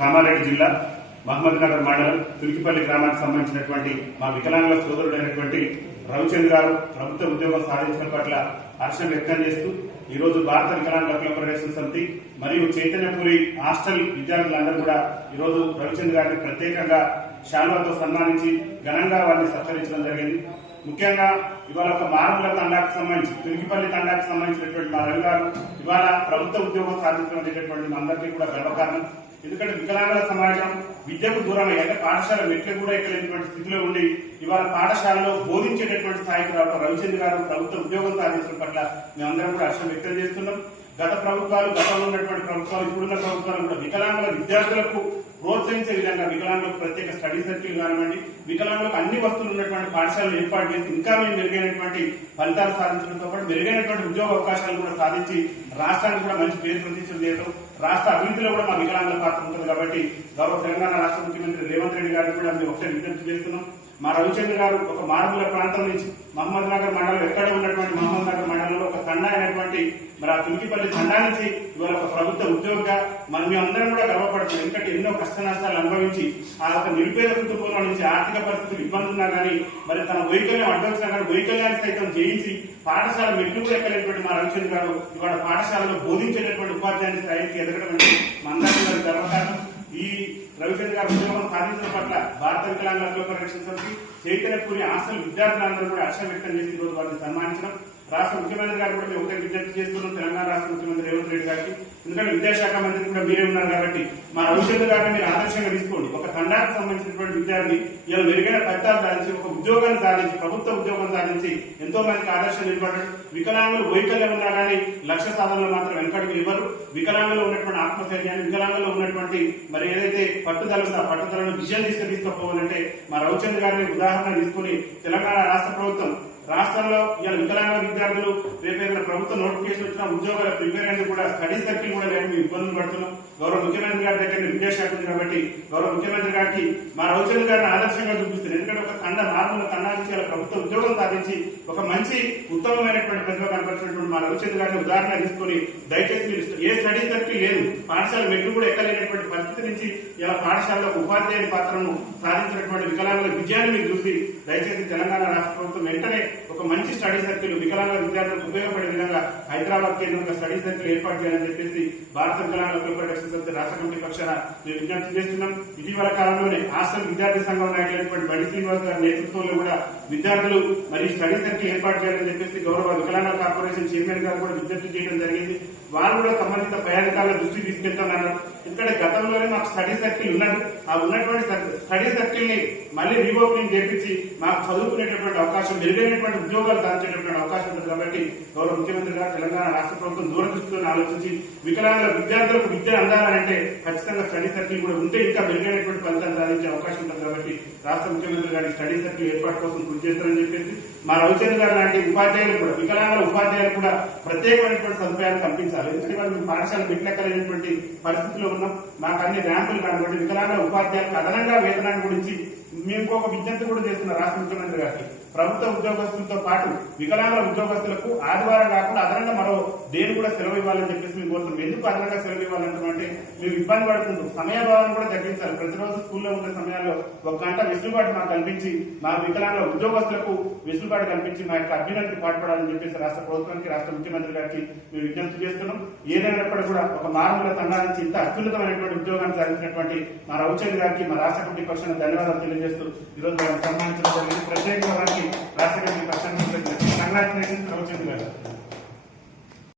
కామారెడ్డి జిల్లా మహమ్మద్ నగర్ మండలం తులికిపల్లి గ్రామానికి సంబంధించినటువంటి మా వికలాంగుల సోదరుడైనటువంటి రవిచంద్ర గారు ప్రభుత్వ ఉద్యోగం సాధించడం పట్ల హర్షం వ్యక్తం చేస్తూ ఈ రోజు భారత వికలాంగుల హక్కుల పరిరక్షణ సమితి మరియు చైతన్యపురి హాస్టల్ విద్యార్థులందరూ కూడా ఈ రోజు రవిచంద్ర గారిని ప్రత్యేకంగా శాల్వాతో సన్మానించి ఘనంగా వారిని సత్కరించడం జరిగింది. ముఖ్యంగా ఇవాళ ఒక మారుమూల తండాకు సంబంధించి తులికిపల్లి తండాకు సంబంధించినటువంటి మా రవి గారు ఇవాళ ప్రభుత్వ ఉద్యోగం సాధించడం అనేటటువంటి అందరికీ కూడా గర్వకారణం. ఎందుకంటే వికలాంగుల సమాజం విద్యకు దూరమై అంటే పాఠశాల మెట్లు కూడా ఎక్కలేనటువంటి స్థితిలో ఉండి ఇవాళ పాఠశాలలో బోధించేటటువంటి స్థాయికి రావడం రవిచంద్ర గారు ప్రభుత్వ ఉద్యోగం సాధించడం పట్ల మేమందరం కూడా హర్షం వ్యక్తం చేస్తున్నాం. గత ప్రభుత్వాలు, గతంలో ఉన్నటువంటి ప్రభుత్వాలు, ఇప్పుడున్న ప్రభుత్వాలు కూడా వికలాంగుల విద్యార్థులకు ప్రోత్సహించే విధంగా వికలాంగులకు ప్రత్యేక స్టడీ సర్కిల్ కానివ్వండి, వికలాంగులకు అన్ని వస్తువులు ఉన్నటువంటి పాఠశాలను ఏర్పాటు చేసి ఇంకా మేము మెరుగైనటువంటి ఫలితాలు సాధించడంతో పాటు మెరుగైనటువంటి ఉద్యోగ అవకాశాలు కూడా సాధించి రాష్ట్రానికి కూడా మంచి పేరు ప్రతిష్టలు చేయడం, రాష్ట్ర అభివృద్ధిలో కూడా మా వికలాంగుల పాత్ర ఉంటుంది. కాబట్టి గౌరవ తెలంగాణ రాష్ట్ర ముఖ్యమంత్రి రేవంత్ రెడ్డి గారికి కూడా మేము ఒకటే విజ్ఞప్తి చేస్తున్నాం. మా రవిచంద్ర గారు ఒక మారుమూల ప్రాంతం నుంచి మహమ్మద్ నగర్ మండలం ఎక్కడ ఉన్నటువంటి మహమ్మద్ నగర్ మండలంలో ఒక తండా అయినటువంటి మరి ఆ తులికిపల్లి తండా నుంచి ఇవాళ ఒక ప్రభుత్వ ఉద్యోగిగా మనం అందరం కూడా గర్వపడుతున్నాం. ఎందుకంటే ఎన్నో కష్ట నష్టాలు అనుభవించి ఆ యొక్క నిరుపేద కుటుంబంలో నుంచి ఆర్థిక పరిస్థితులు ఇబ్బంది ఉన్నా కానీ మరి తన వైకల్యం అడ్డొచ్చినా కానీ వైకల్యాన్ని సైతం జయించి పాఠశాల మెట్లు కూడా ఎక్కలేటువంటి మా రవిచంద్ర గారు ఇవాళ పాఠశాలలో బోధించేటటువంటి ఉపాధ్యాయుని స్థాయికి ఎదగడం అంటే మనందరికీ గర్వకారణం. ఈ రవిచంద్ర గారు ఉద్యోగం సాధించడం పట్ల భారత వికలాంగుల హక్కుల పరిరక్షణ సమితి చైతన్యపురి హాస్టల్ విద్యార్థులందరూ కూడా హర్షం వ్యక్తం చేసి ఈ రోజు వారిని సన్మానించడం. రాష్ట్ర ముఖ్యమంత్రి గారు కూడా మేము ఒకటే విజ్ఞప్తి చేస్తున్నాం తెలంగాణ రాష్ట్ర ముఖ్యమంత్రి రేవంత్ రెడ్డి గారికి. ఎందుకంటే విద్యాశాఖ మంత్రి కూడా మీరే ఉన్నారు కాబట్టి మా రవిచంద్ర గారిని మీరు ఆదర్శంగా తీసుకోండి. ఒక తండాకు సంబంధించినటువంటి విద్యార్థి ఇలా మెరుగైన ఫలితాలు సాధించి ఒక ఉద్యోగాన్ని సాధించి ప్రభుత్వ ఉద్యోగం సాధించి ఎంతో మందికి ఆదర్శం నిలబడ్డాడు. వికలాంగులు వైకల్యం ఉన్నా కానీ లక్ష్య సాధనలో మాత్రం వెనకడికి ఇవ్వరు. వికలాంగులు ఉన్నటువంటి ఆత్మస్థైర్యాన్ని, వికలాంగులు ఉన్నటువంటి మరి ఏదైతే పట్టుదలను విజయం తీసుకుపోవాలంటే మా రవిచంద్ర గారిని ఉదాహరణ తీసుకుని తెలంగాణ రాష్ట్ర ప్రభుత్వం రాష్ట్రంలో ఇలా వికలాంగ విద్యార్థులు రేపేమైనా ప్రభుత్వ నోటిఫికేషన్ వచ్చిన ఉద్యోగాల ప్రిపేర్ అనేది కూడా స్టడీ సర్కిల్ కూడా లేక మేము ఇబ్బందులు పడుతున్నాం. గౌరవ ముఖ్యమంత్రి గారి దగ్గర విద్యాశాఖ ఉంది కాబట్టి గౌరవ ముఖ్యమంత్రి గారికి మా రవిచంద్ర గారిని ఆదర్శంగా చూపిస్తుంది. ఎందుకంటే ఒక మారుమూల తండా నుంచి ఇలా ప్రభుత్వ ఉద్యోగం సాధించి ఒక మంచి ఉత్తమమైనటువంటి ప్రతిభ కనపరిచినటువంటి మా రవిచంద్ర గారిని ఉదాహరణ తీసుకుని దయచేసి మీరు ఏ స్టడీ సర్కిల్ లేదు, పాఠశాల మెట్లు కూడా ఎక్కలేనటువంటి పరిస్థితి నుంచి ఇలా పాఠశాలలో ఉపాధ్యాయుని పాత్రను సాధించినటువంటి వికలాంగుల విజయాన్ని మీరు చూసి దయచేసి తెలంగాణ రాష్ట్ర ప్రభుత్వం వెంటనే ఒక మంచి స్టడీ సర్కిల్ వికలాంగుల విద్యార్థులకు ఉపయోగపడే విధంగా హైదరాబాద్ కేంద్రంగా స్టడీ సర్కిల్ ఏర్పాటు చేయాలని చెప్పేసి భారత వికలాంగుల హక్కుల పరిరక్షణ సమితి రాష్ట్ర కమిటీ పక్షాన మేము విజ్ఞప్తి చేస్తున్నాం. ఇటీవల కాలంలోనే హాస్టల్ విద్యార్థి సంఘం నాయకులైనటువంటి బండి శ్రీనివాస్ గారి నేతృత్వంలో కూడా విద్యార్థులు మరి స్టడీ సర్కిల్ ఏర్పాటు చేయాలని చెప్పేసి గౌరవ వికలాంగుల కార్పొరేషన్ చైర్మన్ గారు కూడా విజ్ఞప్తి చేయడం జరిగింది. వారు కూడా సంబంధిత పై అధికారుల దృష్టికి తీసుకెళ్తున్నారు. ఎందుకంటే గతంలోనే మాకు స్టడీ సర్కిల్ ఉన్నది. ఆ ఉన్నటువంటి స్టడీ సర్కిల్ ని మళ్ళీ రీఓపెనింగ్ చేపించి మాకు చదువుకునేటటువంటి అవకాశం, మెరుగైనటువంటి ఉద్యోగాలు సాధించేటటువంటి అవకాశం ఉంటుంది. కాబట్టి గౌరవ ముఖ్యమంత్రి గారు తెలంగాణ రాష్ట్ర ప్రభుత్వం దూరదృష్టితో ఆలోచించి వికలాంగుల విద్యార్థులకు విద్య అందాలంటే ఖచ్చితంగా స్టడీ సర్కిల్ కూడా ఉంటే ఇంకా మెరుగైనటువంటి ఫలితాలు సాధించే అవకాశం ఉంటుంది. కాబట్టి రాష్ట్ర ముఖ్యమంత్రి గారి స్టడీ సర్కిల్ ఏర్పాటు కోసం కృషి చేస్తారని చెప్పేసి మా రవిచంద్ర గారు లాంటి ఉపాధ్యాయులు కూడా వికలాంగుల ఉపాధ్యాయులు కూడా ప్రత్యేకమైనటువంటి సదుపాయాలు కల్పించాలి. ఎందుకంటే వాళ్ళు పాఠశాల బిడ్డలెక్కలేనటువంటి పరిస్థితిలో ఉన్నాం. మాకు అన్ని ర్యాంపులు కానివ్వండి, వికలాంగుల ఉపాధ్యాయులకు అదనంగా వేతనాన్ని గురించి మేము ఇంకొక విజ్ఞప్తి కూడా చేస్తున్న రాష్ట్ర ముఖ్యమంత్రి గారికి ప్రభుత్వ ఉద్యోగస్తులతో పాటు వికలాంగుల ఉద్యోగస్తులకు ఆదివారం కాకుండా అదనంగా మరో దేని కూడా సెలవు ఇవ్వాలని చెప్పేసి మేము కోరుతున్నాం. ఎందుకు అదనంగా సెలవు ఇవ్వాలంటే మేము ఇబ్బంది పడుతుంటాం. సమయభావం కూడా తగ్గించాలి. ప్రతిరోజు స్కూల్లో ఉండే సమయాల్లో 1 గంట వెసులుబాటు మాకు కల్పించి మా వికలాంగుల ఉద్యోగస్తులకు వెసులుబాటు కల్పించి మా యొక్క అభ్యున్నతికి పాటుపడాలని చెప్పేసి రాష్ట్ర ప్రభుత్వానికి, రాష్ట్ర ముఖ్యమంత్రి గారికి మేము విజ్ఞప్తి చేస్తున్నాం. ఏదైనప్పటికీ కూడా ఒక మారుమూల తండా నుంచి ఇంత అత్యున్నతమైనటువంటి ఉద్యోగాన్ని సాధించినటువంటి మా రవిచంద్ర గారికి మా రాష్ట్ర కమిటీ పక్షాన ధన్యవాదాలు తెలియజేస్తూ ఈరోజు వారిని సన్మానించడం జరిగింది. ప్రత్యేకంగా వారికి రాష్ట్ర కమిటీ పక్షాన కంగ్రాచులేషన్స్ రవిచంద్ర.